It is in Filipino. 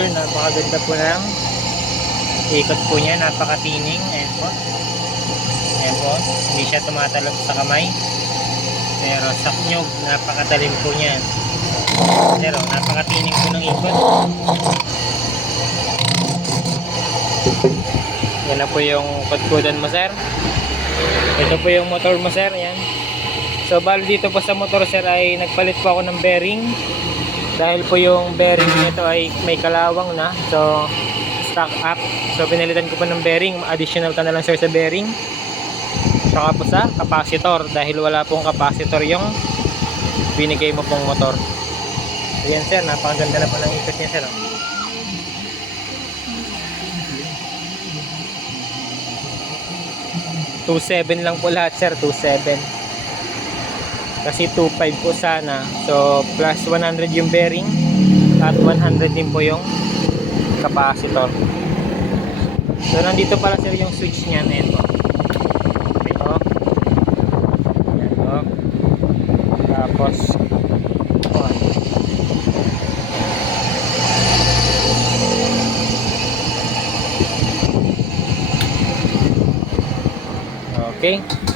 sir, napakaganda po ng ikot po niya, napakatining. Ayan po. Ayan po, hindi siya tumatalab sa kamay. Pero sa nyog, napakatalim po niya. Pero napakatining po ng ikot. Yan na po yung kudkudan mo, sir. Ito po yung motor mo, sir. Ayan. So bali dito po sa motor, sir, ay nagpalit po ako ng bearing. Dahil po yung bearing nito ay may kalawang na. So stock up. So pinalitan ko po ng bearing. Additional ka na lang, sir, sa bearing. Saka po sa capacitor. Dahil wala pong capacitor yung binigay mo pong motor. Ayan, sir. Napakaganda na po ng ikot niya, sir. 2.7 lang po lahat, sir. 2.7. Kasi 2.5 po sana. So plus 100 yung bearing at 100 din po yung capacitor. So nandito pala, sir, yung switch niyan. Ayan po. Okay, oh. Ayan, oh. Tapos on. Okay.